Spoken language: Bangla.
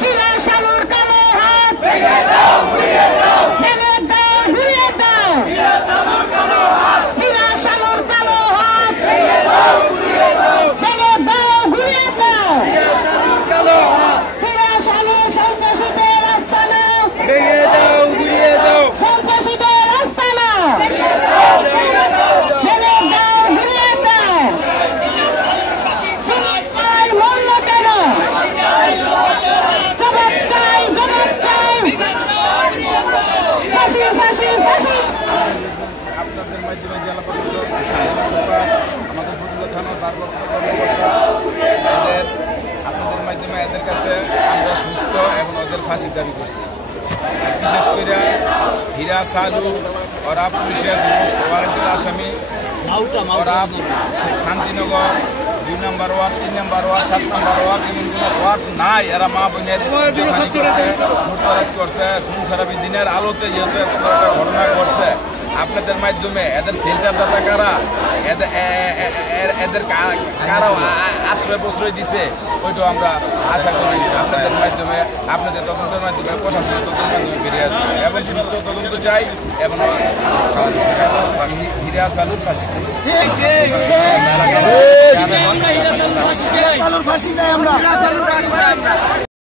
হীরা সালুর কালো হাত ভেঙে দাও, ঘুরিয়ে দাও। হীরা সালুর কালো হাত ভেঙে দাও, ঘুরিয়ে দাও। হীরা সালুর সন্ত্রাসীদের আস্তানা ভেঙে দাও, ঘুরিয়ে দাও। সন্ত্রাসীদের আস্তানা ভেঙে দাও, ঘুরিয়ে দাও। চাই মূল্য কেন? জবাব চাই, জবাব চাই। ফাঁসি, ফাঁসি, ফাঁসি। আপনাদের মাধ্যমে জেলা প্রশাসক আমাদের ফতুল্লা থানার ভারপ্রাপ্ত কর্মকর্তা আপনাদের মাধ্যমে এদের কাছে আমরা সুষ্ঠু এবং ওদের ফাঁসির দাবি করছি। বিশেষ করে হীরা সালু ওরা পুলিশের মোস্ট ওয়ারেন্টেড আসামি, ওরা শান্তিনগর 2 নম্বর ওয়ার্ড, 3 নম্বর ওয়ার্ড, 7 নম্বর ওয়ার্ড, এমন কোনো ওয়ার্ড নাই। এরা মা বোনের করছে, খুন খারাপি দিনের আলোতে যেহেতু একটা ঘটনা ঘটছে, আপনাদের মাধ্যমে এদের সেন্টারদাতা কারা, এদের কারাও আশ্রয় প্রশ্রয় দিছে, ওইটাও আমরা আশা করি আপনাদের মাধ্যমে, আপনাদের তদন্তের মাধ্যমে, প্রশাসনের তদন্তের মাধ্যমে বেরিয়ে আসবে এবং সুস্থ তদন্ত চাই এবং হীরা সালুর ফাঁসি চাই আমরা।